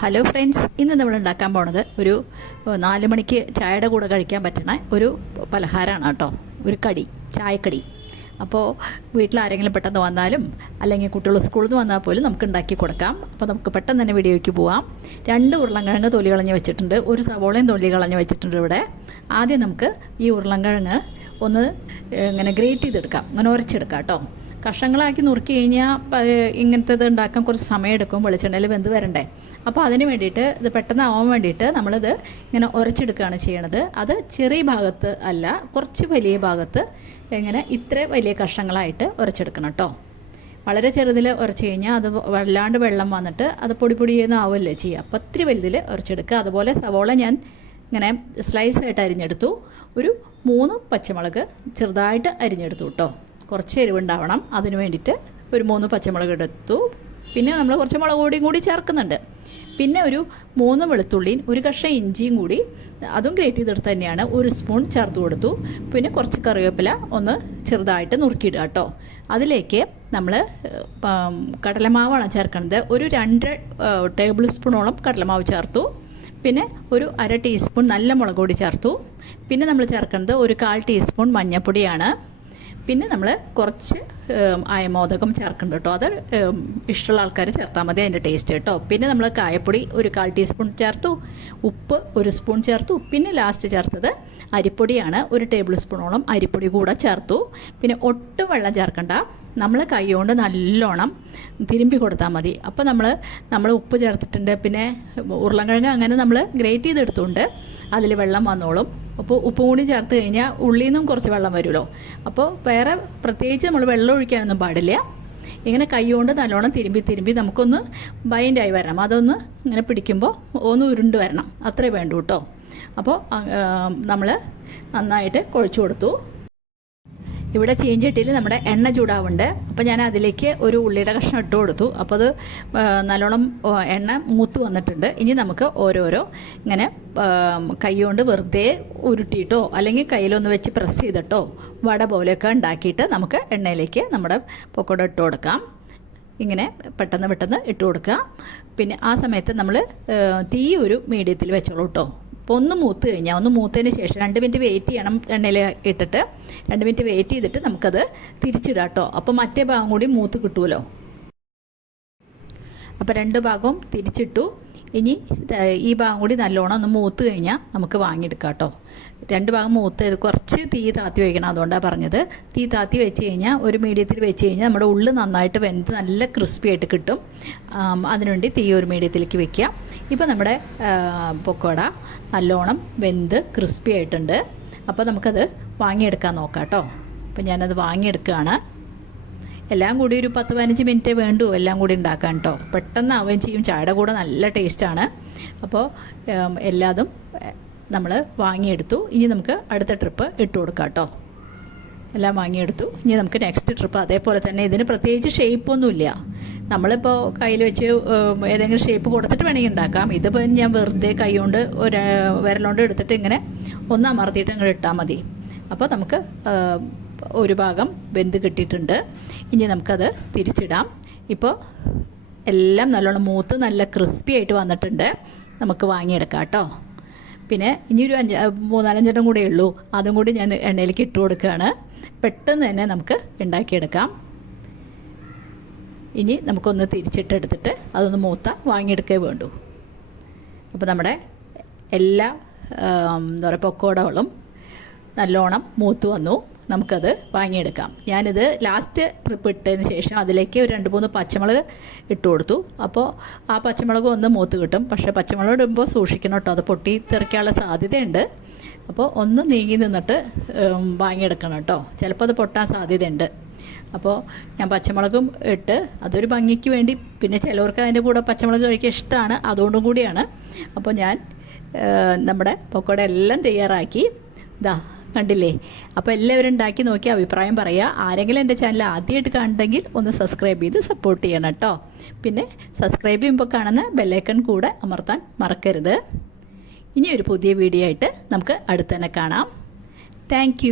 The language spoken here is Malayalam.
ഹലോ ഫ്രണ്ട്സ് ഇന്ന് നമ്മൾ ഉണ്ടാക്കാൻ പോണത് ഒരു നാല് മണിക്ക് ചായയുടെ കൂടെ കഴിക്കാൻ പറ്റണ ഒരു പലഹാരമാണ് കേട്ടോ. ഒരു കടി ചായക്കടി. അപ്പോൾ വീട്ടിൽ ആരെങ്കിലും പെട്ടെന്ന് വന്നാലും അല്ലെങ്കിൽ കുട്ടികൾ സ്കൂളിൽ നിന്ന് വന്നാൽ പോലും നമുക്ക് ഉണ്ടാക്കി കൊടുക്കാം. അപ്പോൾ നമുക്ക് പെട്ടെന്ന് തന്നെ വീഡിയോയ്ക്ക് പോവാം. രണ്ട് ഉരുളൻകിഴങ്ങ് തൊലി കളഞ്ഞ് വെച്ചിട്ടുണ്ട്. ഒരു സവോളയും തൊലി കളഞ്ഞ് വെച്ചിട്ടുണ്ട് ഇവിടെ. ആദ്യം നമുക്ക് ഈ ഉരുളൻകിഴങ്ങ് ഒന്ന് ഇങ്ങനെ ഗ്രേറ്റ് ചെയ്തെടുക്കാം. അങ്ങനെ ഉരച്ചെടുക്കാം കേട്ടോ. കഷ്ണങ്ങളാക്കി നുറുക്കി കഴിഞ്ഞാൽ ഇങ്ങനത്തേത് ഉണ്ടാക്കാൻ കുറച്ച് സമയം എടുക്കും വെളിച്ചെണ്ണയിൽ വെന്ത് വരണ്ടേ. അപ്പോൾ അതിന് വേണ്ടിയിട്ട് ഇത് പെട്ടെന്ന് ആവാൻ വേണ്ടിയിട്ട് നമ്മളിത് ഇങ്ങനെ ഉരച്ചെടുക്കുകയാണ് ചെയ്യണത്. അത് ചെറിയ ഭാഗത്ത് അല്ല കുറച്ച് വലിയ ഭാഗത്ത് ഇങ്ങനെ ഇത്ര വലിയ കഷ്ണങ്ങളായിട്ട് ഉരച്ചെടുക്കണം കേട്ടോ വളരെ ചെറുതിൽ ഉരച്ച് കഴിഞ്ഞാൽ അത് വല്ലാണ്ട് വെള്ളം വന്നിട്ട് അത് പൊടി പൊടിയെന്ന് ആവുമല്ലേ ചെയ്യുക അപ്പോൾ ഒത്തിരി വലുതിൽ ഉരച്ചെടുക്കുക. അതുപോലെ സവോള ഞാൻ ഇങ്ങനെ സ്ലൈസ് ആയിട്ട് അരിഞ്ഞെടുത്തു. ഒരു മൂന്ന് പച്ചമുളക് ചെറുതായിട്ട് അരിഞ്ഞെടുത്തു കേട്ടോ കുറച്ച് എരിവുണ്ടാവണം. അതിന് വേണ്ടിയിട്ട് ഒരു മൂന്ന് പച്ചമുളക് എടുത്തു. പിന്നെ നമ്മൾ കുറച്ച് മുളക് പൊടിയും കൂടി ചേർക്കുന്നുണ്ട്. പിന്നെ ഒരു മൂന്ന് വെളുത്തുള്ളിയും ഒരു കഷ്ണം ഇഞ്ചിയും കൂടി അതും ഗ്രേറ്റ് ചെയ്തെടുത്ത് തന്നെയാണ് ഒരു സ്പൂൺ ചേർത്ത് കൊടുത്തു. പിന്നെ കുറച്ച് കറിവേപ്പില ഒന്ന് ചെറുതായിട്ട് നുറുക്കിയിടുക കേട്ടോ. അതിലേക്ക് നമ്മൾ കടലമാവാണ് ചേർക്കുന്നത്. ഒരു രണ്ട് ടേബിൾ സ്പൂണോളം കടലമാവ് ചേർത്തു. പിന്നെ ഒരു അര ടീസ്പൂൺ നല്ല മുളക് പൊടി ചേർത്തു. പിന്നെ നമ്മൾ ചേർക്കുന്നത് ഒരു കാൽ ടീസ്പൂൺ മഞ്ഞൾപ്പൊടിയാണ്. പിന്നെ നമ്മൾ കുറച്ച് അയമോദകം ചേർക്കുന്നുണ്ട് കേട്ടോ. അത് ഇഷ്ടമുള്ള ആൾക്കാർ ചേർത്താൽ മതി അതിന്റെ ടേസ്റ്റ് കേട്ടോ. പിന്നെ നമ്മൾ കായപ്പൊടി ഒരു കാൽ ടീസ്പൂൺ ചേർത്തു ഉപ്പ് ഒരു സ്പൂൺ ചേർത്തു പിന്നെ ലാസ്റ്റ് ചേർത്തത് അരിപ്പൊടിയാണ്. ഒരു ടേബിൾ സ്പൂണോളം അരിപ്പൊടി കൂടെ ചേർത്തു. പിന്നെ ഒട്ടും വെള്ളം ചേർക്കണ്ട. നമ്മൾ കൈകൊണ്ട് നല്ലോണം തിരുമ്പി കൊടുത്താൽ മതി. അപ്പോൾ നമ്മൾ നമ്മൾ ഉപ്പ് ചേർത്തിട്ടുണ്ട്. പിന്നെ ഉരുളൻകിഴങ്ങ് അങ്ങനെ നമ്മൾ ഗ്രേറ്റ് ചെയ്തെടുത്തുകൊണ്ട് അതിൽ വെള്ളം വന്നോളും. അപ്പോൾ ഉപ്പും കൂടി ചേർത്ത് കഴിഞ്ഞാൽ ഉള്ളിൽ നിന്നും കുറച്ച് വെള്ളം വരുമല്ലോ അപ്പോൾ വേറെ പ്രത്യേകിച്ച് നമ്മൾ വെള്ളം ഒഴിക്കാനൊന്നും പാടില്ല. ഇങ്ങനെ കൈകൊണ്ട് നല്ലോണം തിരുമ്പി തിരുമ്പി നമുക്കൊന്ന് ബൈൻഡായി വരണം. അതൊന്ന് ഇങ്ങനെ പിടിക്കുമ്പോൾ ഒന്ന് ഉരുണ്ട് വരണം. അത്രേ വേണ്ടൂ കേട്ടോ അപ്പോൾ നമ്മൾ നന്നായിട്ട് കുഴച്ച് കൊടുത്തു. ഇവിടെ ചീഞ്ചട്ടിയിൽ നമ്മുടെ എണ്ണ ചൂടാവുണ്ട്. അപ്പോൾ ഞാൻ അതിലേക്ക് ഒരു ഉള്ളിയുടെ കഷ്ണം ഇട്ട് കൊടുത്തു. അപ്പോൾ അത് നല്ലോണം എണ്ണ മൂത്ത് വന്നിട്ടുണ്ട്. ഇനി നമുക്ക് ഓരോരോ ഇങ്ങനെ കൈകൊണ്ട് വെറുതെ ഉരുട്ടിയിട്ടോ അല്ലെങ്കിൽ കയ്യിലൊന്ന് വെച്ച് പ്രസ് ചെയ്തിട്ടോ വട പോലെയൊക്കെ ഉണ്ടാക്കിയിട്ട് നമുക്ക് എണ്ണയിലേക്ക് നമ്മുടെ പൊക്കോട ഇട്ട് കൊടുക്കാം. ഇങ്ങനെ പെട്ടെന്ന് പെട്ടെന്ന് ഇട്ട് കൊടുക്കുക പിന്നെ ആ സമയത്ത് നമ്മൾ തീ ഒരു മീഡിയത്തിൽ വെച്ചോളൂ കേട്ടോ അപ്പോൾ ഒന്ന് മൂത്ത് കഴിഞ്ഞാൽ ഒന്ന് മൂത്തതിന് ശേഷം രണ്ട് മിനിറ്റ് വെയിറ്റ് ചെയ്യണം എണ്ണയിൽ ഇട്ടിട്ട്. രണ്ട് മിനിറ്റ് വെയിറ്റ് ചെയ്തിട്ട് നമുക്കത് തിരിച്ചിടാം കേട്ടോ അപ്പോൾ മറ്റേ ഭാഗം കൂടി മൂത്ത് കിട്ടുമല്ലോ അപ്പോൾ രണ്ട് ഭാഗവും തിരിച്ചിട്ടു. ഇനി ഈ ഭാഗം കൂടി നല്ലോണം ഒന്ന് മൂത്ത് കഴിഞ്ഞാൽ നമുക്ക് വാങ്ങിയെടുക്കാം കേട്ടോ. രണ്ട് ഭാഗം മൂത്ത് കുറച്ച് തീ താത്തി വയ്ക്കണം അതുകൊണ്ടാണ് പറഞ്ഞത്. തീ താത്തി വെച്ച് കഴിഞ്ഞാൽ ഒരു മീഡിയത്തിൽ വെച്ച് കഴിഞ്ഞാൽ നമ്മുടെ ഉള്ളിൽ നന്നായിട്ട് വെന്ത് നല്ല ക്രിസ്പി ആയിട്ട് കിട്ടും. അതിനുവേണ്ടി തീ ഒരു മീഡിയത്തിലേക്ക് വെക്കുക ഇപ്പോൾ നമ്മുടെ പൊക്കോട നല്ലോണം വെന്ത് ക്രിസ്പി ആയിട്ടുണ്ട്. അപ്പോൾ നമുക്കത് വാങ്ങിയെടുക്കാൻ നോക്കാം കേട്ടോ. അപ്പോൾ ഞാനത് വാങ്ങിയെടുക്കുകയാണ്. എല്ലാം കൂടി ഒരു പത്ത് പതിനഞ്ച് മിനിറ്റ് വേണ്ടു എല്ലാം കൂടി ഉണ്ടാക്കാൻ കേട്ടോ പെട്ടെന്ന് ആവുകയും ചെയ്യും. ചായയുടെ കൂടെ നല്ല ടേസ്റ്റാണ് അപ്പോൾ എല്ലാതും നമ്മൾ വാങ്ങിയെടുത്തു. ഇനി നമുക്ക് അടുത്ത ട്രിപ്പ് ഇട്ട് കൊടുക്കാം കേട്ടോ എല്ലാം വാങ്ങിയെടുത്തു. ഇനി നമുക്ക് നെക്സ്റ്റ് ട്രിപ്പ് അതേപോലെ തന്നെ ഇതിന് പ്രത്യേകിച്ച് ഷേപ്പൊന്നുമില്ല നമ്മളിപ്പോൾ കയ്യിൽ വെച്ച് ഏതെങ്കിലും ഷേപ്പ് കൊടുത്തിട്ട് വേണമെങ്കിൽ ഉണ്ടാക്കാം. ഇതിപ്പോൾ ഞാൻ വെറുതെ കൈ കൊണ്ട് ഒരു വിരലുകൊണ്ട് എടുത്തിട്ട് ഇങ്ങനെ ഒന്ന് അമർത്തിയിട്ട് ഇങ്ങോട്ട് ഇട്ടാൽ മതി. അപ്പോൾ നമുക്ക് ഒരു ഭാഗം വെന്ത് കിട്ടിയിട്ടുണ്ട്. ഇനി നമുക്കത് തിരിച്ചിടാം. ഇപ്പോൾ എല്ലാം നല്ലോണം മൂത്ത് നല്ല ക്രിസ്പി ആയിട്ട് വന്നിട്ടുണ്ട്. നമുക്ക് വാങ്ങിയെടുക്കാം കേട്ടോ. പിന്നെ ഇനി ഒരു അഞ്ച് മൂന്നാലഞ്ചെണ്ണം കൂടെ ഉള്ളൂ. അതും കൂടി ഞാൻ എണ്ണയിലേക്ക് ഇട്ട് കൊടുക്കുകയാണ്. പെട്ടെന്ന് തന്നെ നമുക്ക് ഉണ്ടാക്കിയെടുക്കാം. ഇനി നമുക്കൊന്ന് തിരിച്ചിട്ടെടുത്തിട്ട് അതൊന്ന് മൂത്ത വാങ്ങിയെടുക്കേ വേണ്ടൂ. അപ്പോൾ നമ്മുടെ എല്ലാ എന്താ പറയുക പൊക്കോടകളും നല്ലോണം മൂത്ത് വന്നു. നമുക്കത് വാങ്ങിയെടുക്കാം. ഞാനിത് ലാസ്റ്റ് ട്രിപ്പ് ഇട്ടതിന് ശേഷം അതിലേക്ക് ഒരു രണ്ട് മൂന്ന് പച്ചമുളക് ഇട്ട് കൊടുത്തു. അപ്പോൾ ആ പച്ചമുളക് ഒന്ന് മൂത്ത് കിട്ടും. പക്ഷേ പച്ചമുളക് ഇടുമ്പോൾ സൂക്ഷിക്കണം കേട്ടോ അത് പൊട്ടി തെറിക്കാനുള്ള സാധ്യതയുണ്ട്. അപ്പോൾ ഒന്ന് നീങ്ങി നിന്നിട്ട് വാങ്ങിയെടുക്കണം കേട്ടോ ചിലപ്പോൾ അത് പൊട്ടാൻ സാധ്യതയുണ്ട്. അപ്പോൾ ഞാൻ പച്ചമുളകും ഇട്ട് അതൊരു ഭംഗിക്ക് വേണ്ടി പിന്നെ ചിലവർക്ക് അതിന്റെ കൂടെ പച്ചമുളക് കഴിക്കാൻ ഇഷ്ടമാണ് അതുകൊണ്ടും കൂടിയാണ്. അപ്പോൾ ഞാൻ നമ്മുടെ പക്കോട എല്ലാം തയ്യാറാക്കി. ഇതാ കണ്ടില്ലേ? അപ്പോൾ എല്ലാവരും ഉണ്ടാക്കി നോക്കി അഭിപ്രായം പറയുക ആരെങ്കിലും എന്റെ ചാനൽ ആദ്യമായിട്ട് കാണുന്നെങ്കിൽ ഒന്ന് സബ്സ്ക്രൈബ് ചെയ്ത് സപ്പോർട്ട് ചെയ്യണം കേട്ടോ പിന്നെ സബ്സ്ക്രൈബ് ചെയ്യുമ്പോൾ കാണുന്ന ബെല്ലൈക്കൺ കൂടെ അമർത്താൻ മറക്കരുത്. ഇനി ഒരു പുതിയ വീഡിയോ ആയിട്ട് നമുക്ക് അടുത്ത് തന്നെ കാണാം താങ്ക്